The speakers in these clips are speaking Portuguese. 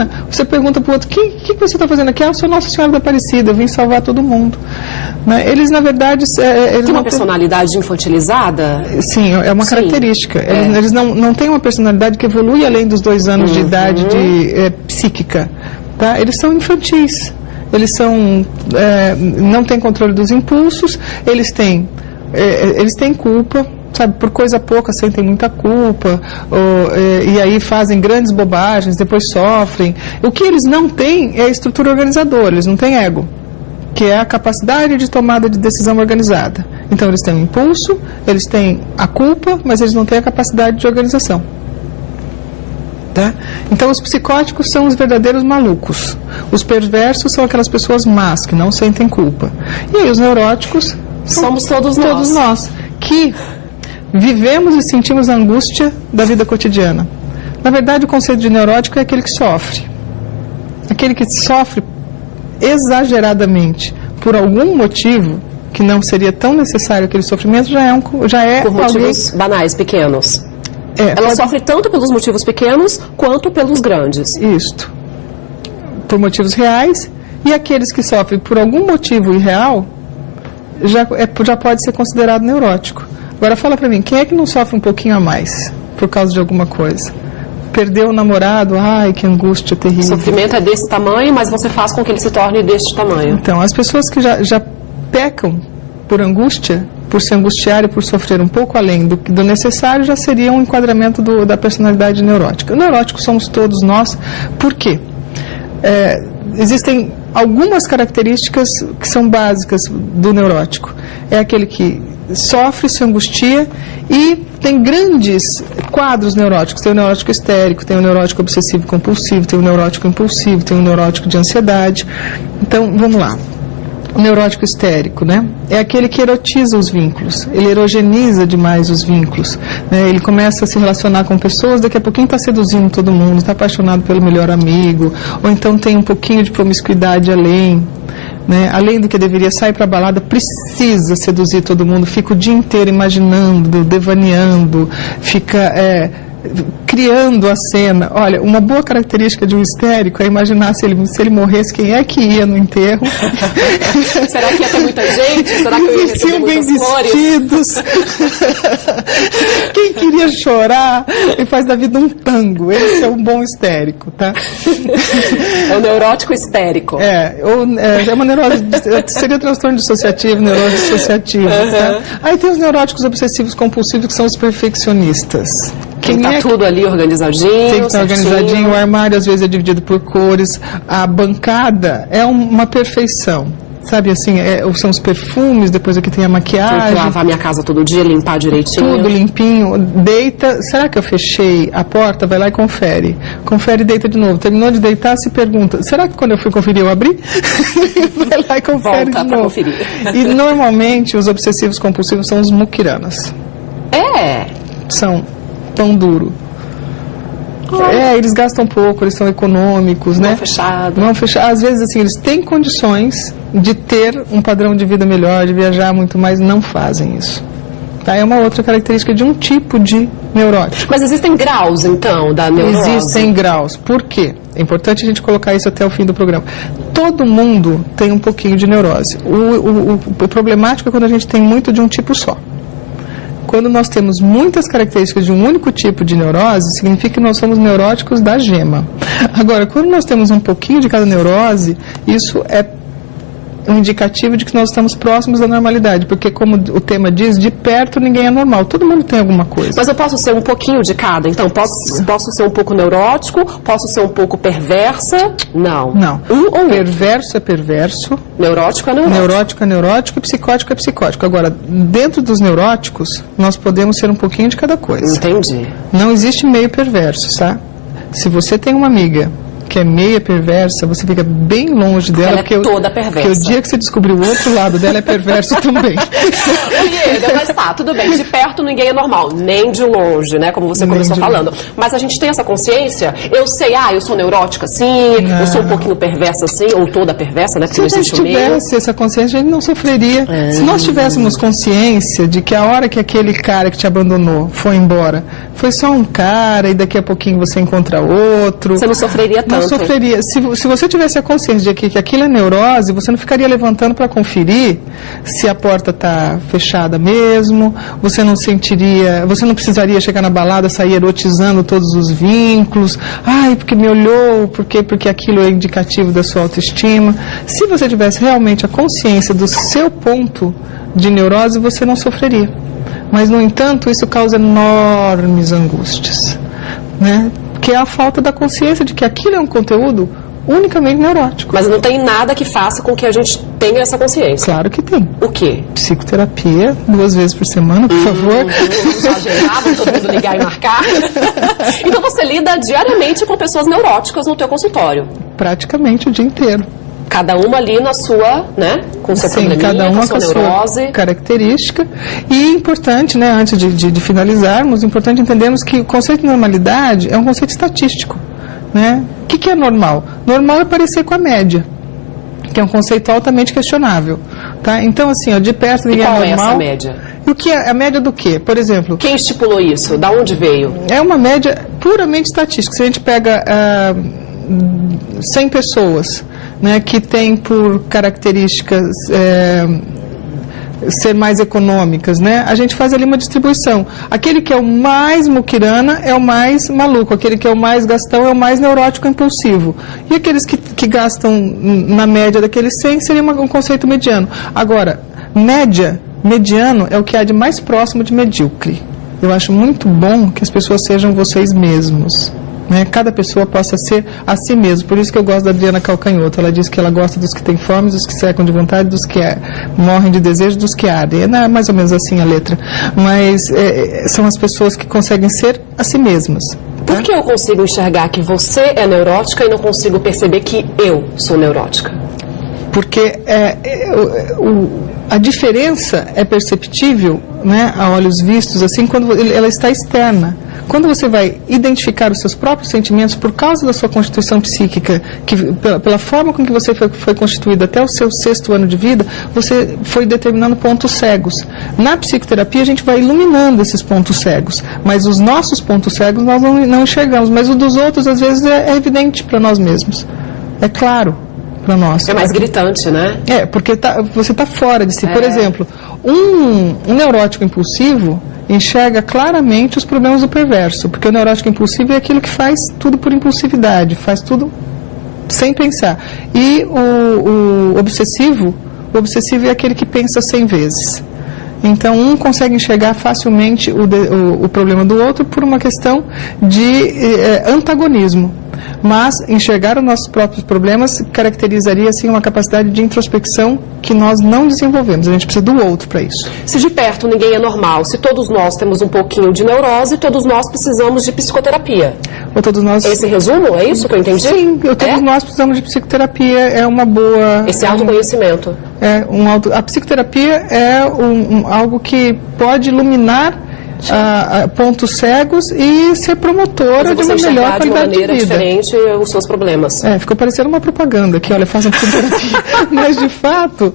semana, você pergunta para o outro, o que você está fazendo aqui? Eu sou Nossa Senhora da Aparecida, eu vim salvar todo mundo. Né? Eles, na verdade... Eles tem uma personalidade infantilizada? Sim, é uma característica. Eles não têm uma personalidade que evolui além dos 2 anos de idade psíquica. Tá? Eles são infantis. Eles não têm controle dos impulsos, eles têm culpa, sabe, por coisa pouca sentem muita culpa, e aí fazem grandes bobagens, depois sofrem. O que eles não têm é a estrutura organizadora, eles não têm ego, que é a capacidade de tomada de decisão organizada. Então eles têm o impulso, eles têm a culpa, mas eles não têm a capacidade de organização. Tá? Então os psicóticos são os verdadeiros malucos, os perversos são aquelas pessoas más que não sentem culpa, e aí os neuróticos somos todos nós que vivemos e sentimos a angústia da vida cotidiana. Na verdade, o conceito de neurótico é aquele que sofre exageradamente por algum motivo que não seria tão necessário aquele sofrimento, já é por motivos banais, pequenos. Ela sofre tanto pelos motivos pequenos quanto pelos grandes. Isto. Por motivos reais, e aqueles que sofrem por algum motivo irreal já pode ser considerado neurótico. Agora fala pra mim, quem é que não sofre um pouquinho a mais por causa de alguma coisa? Perdeu o namorado, ai, que angústia terrível. O sofrimento é desse tamanho, mas você faz com que ele se torne deste tamanho. Então, as pessoas que já pecam por angústia, por se angustiar e por sofrer um pouco além do necessário, já seria um enquadramento da personalidade neurótica. O neurótico somos todos nós. Por quê? Existem algumas características que são básicas do neurótico. É aquele que sofre, se angustia e tem grandes quadros neuróticos. Tem o neurótico histérico, tem o neurótico obsessivo compulsivo, tem o neurótico impulsivo, tem o neurótico de ansiedade. Então, vamos lá. O neurótico histérico, né? É aquele que erotiza os vínculos, ele erogeniza demais os vínculos, né? Ele começa a se relacionar com pessoas, daqui a pouquinho está seduzindo todo mundo, está apaixonado pelo melhor amigo, ou então tem um pouquinho de promiscuidade além, né? Além do que deveria sair para a balada, precisa seduzir todo mundo, fica o dia inteiro imaginando, devaneando, fica criando a cena. Olha, uma boa característica de um histérico é imaginar se ele morresse, quem é que ia no enterro. Será que ia ter muita gente? Será que eu ia receber muitas flores? Vestidos. Quem queria chorar e faz da vida um tango. Esse é um bom histérico, tá? É o neurótico histérico. É uma neurose, seria transtorno dissociativo, neurose dissociativa, tá? Aí tem os neuróticos obsessivos compulsivos, que são os perfeccionistas. Tem que estar tudo ali organizadinho. Tem que estar organizadinho. O armário às vezes é dividido por cores. A bancada é uma perfeição. Sabe assim, são os perfumes, depois aqui tem a maquiagem. Tem que lavar minha casa todo dia, limpar direitinho. Tudo limpinho. Deita. Será que eu fechei a porta? Vai lá e confere. Confere e deita de novo. Terminou de deitar, se pergunta, será que quando eu fui conferir eu abri? Vai lá e confere de novo. Conferir. E normalmente os obsessivos compulsivos são os muquiranas. São pão duro. Eles gastam pouco, eles são econômicos, né? Mão fechada. Às vezes, assim, eles têm condições de ter um padrão de vida melhor, de viajar muito mais, não fazem isso. Tá? É uma outra característica de um tipo de neurótico. Mas existem graus, então, da neurose? Existem graus. Por quê? É importante a gente colocar isso até o fim do programa. Todo mundo tem um pouquinho de neurose. O problemático é quando a gente tem muito de um tipo só. Quando nós temos muitas características de um único tipo de neurose, significa que nós somos neuróticos da gema. Agora, quando nós temos um pouquinho de cada neurose, isso é um indicativo de que nós estamos próximos da normalidade, porque como o tema diz, de perto ninguém é normal, todo mundo tem alguma coisa. Mas eu posso ser um pouquinho de cada, então posso ser um pouco neurótico, posso ser um pouco perversa? Não. Perverso é perverso. Neurótico é neurótico. Neurótico é neurótico e psicótico é psicótico. Agora, dentro dos neuróticos, nós podemos ser um pouquinho de cada coisa. Entendi. Não existe meio perverso, tá? Se você tem uma amiga que é meia perversa, você fica bem longe dela. Ela é toda perversa. Porque o dia que você descobrir o outro lado dela é perverso também. Mas tá, tudo bem. De perto ninguém é normal, nem de longe, né? Como você começou falando. Mas a gente tem essa consciência, eu sei, eu sou neurótica assim, eu sou um pouquinho perversa assim, ou toda perversa, né? Porque se a gente tivesse essa consciência, a gente não sofreria. Se nós tivéssemos consciência de que a hora que aquele cara que te abandonou foi embora, foi só um cara e daqui a pouquinho você encontra outro. Você não sofreria tanto. tanto. sofreria. Se você tivesse a consciência de que aquilo é neurose, você não ficaria levantando para conferir se a porta está fechada mesmo, você não precisaria chegar na balada, sair erotizando todos os vínculos, ai, porque me olhou, porque aquilo é indicativo da sua autoestima. Se você tivesse realmente a consciência do seu ponto de neurose, você não sofreria. Mas, no entanto, isso causa enormes angústias, né? Que é a falta da consciência de que aquilo é um conteúdo unicamente neurótico. Mas não tem nada que faça com que a gente tenha essa consciência. Claro que tem. O quê? Psicoterapia, 2 vezes por semana, por favor. Vamos agendar, vamos todo mundo ligar e marcar. Então você lida diariamente com pessoas neuróticas no teu consultório? Praticamente o dia inteiro. Cada uma ali na sua, né, com seu probleminha, cada uma com a sua neurose. Sua característica. E importante, né, antes de finalizarmos, importante entendermos que o conceito de normalidade é um conceito estatístico, né? O que é normal? Normal é parecer com a média, que é um conceito altamente questionável, tá? Então, assim, ó, de perto ninguém é normal. E qual é essa média? E o que é a média do quê? Por exemplo... Quem estipulou isso? Da onde veio? É uma média puramente estatística. Se a gente pega 100 pessoas, né, que tem por características ser mais econômicas, né, a gente faz ali uma distribuição. Aquele que é o mais muquirana é o mais maluco, aquele que é o mais gastão é o mais neurótico impulsivo. E aqueles que gastam na média daqueles 100 seria um conceito mediano. Agora, mediano é o que há de mais próximo de medíocre. Eu acho muito bom que as pessoas sejam vocês mesmos. Né? Cada pessoa possa ser a si mesmo. Por isso que eu gosto da Adriana Calcanhoto. Ela diz que ela gosta dos que têm fome, dos que secam de vontade, dos que morrem de desejo, dos que ardem. É mais ou menos assim a letra. Mas são as pessoas que conseguem ser a si mesmas. Tá? Por que eu consigo enxergar que você é neurótica e não consigo perceber que eu sou neurótica? Porque a diferença é perceptível, né, a olhos vistos, assim, quando ela está externa. Quando você vai identificar os seus próprios sentimentos por causa da sua constituição psíquica, pela forma com que você foi constituído até o seu 6º ano de vida, você foi determinando pontos cegos. Na psicoterapia, a gente vai iluminando esses pontos cegos, mas os nossos pontos cegos nós não enxergamos, mas o dos outros, às vezes, é evidente para nós mesmos. É claro para nós. É mais gritante, né? Porque você está fora de si. Por exemplo, um neurótico impulsivo enxerga claramente os problemas do perverso, porque o neurótico impulsivo é aquilo que faz tudo por impulsividade, faz tudo sem pensar. E o obsessivo é aquele que pensa 100 vezes. Então, um consegue enxergar facilmente o problema do outro por uma questão de antagonismo. Mas enxergar os nossos próprios problemas caracterizaria, assim, uma capacidade de introspecção que nós não desenvolvemos. A gente precisa do outro para isso. Se de perto ninguém é normal, se todos nós temos um pouquinho de neurose, todos nós precisamos de psicoterapia. Ou todos nós... Esse resumo, é isso que eu entendi? Sim, todos nós precisamos de psicoterapia, é uma boa... Esse autoconhecimento. A psicoterapia é algo que pode iluminar pontos cegos e ser promotora de uma melhor qualidade de vida. De uma maneira diferente os seus problemas. Ficou parecendo uma propaganda aqui, olha, façam psicoterapia. Mas, de fato,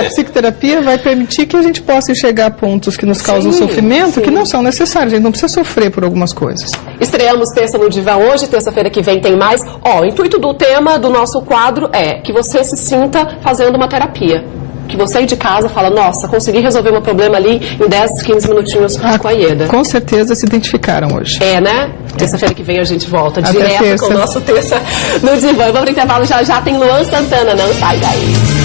a psicoterapia vai permitir que a gente possa enxergar pontos que nos causam sofrimento, que não são necessários, a gente não precisa sofrer por algumas coisas. Estreamos Terça no Divã hoje, terça-feira que vem tem mais. O intuito do tema do nosso quadro é que você se sinta fazendo uma terapia. Que você aí de casa fala, nossa, consegui resolver meu problema ali em 10, 15 minutinhos com a Ieda. Com certeza se identificaram hoje. Né? Terça-feira que vem a gente volta Até direto terça. com o nosso Terça no Divã. Vamos pro intervalo já tem Luan Santana, não sai daí.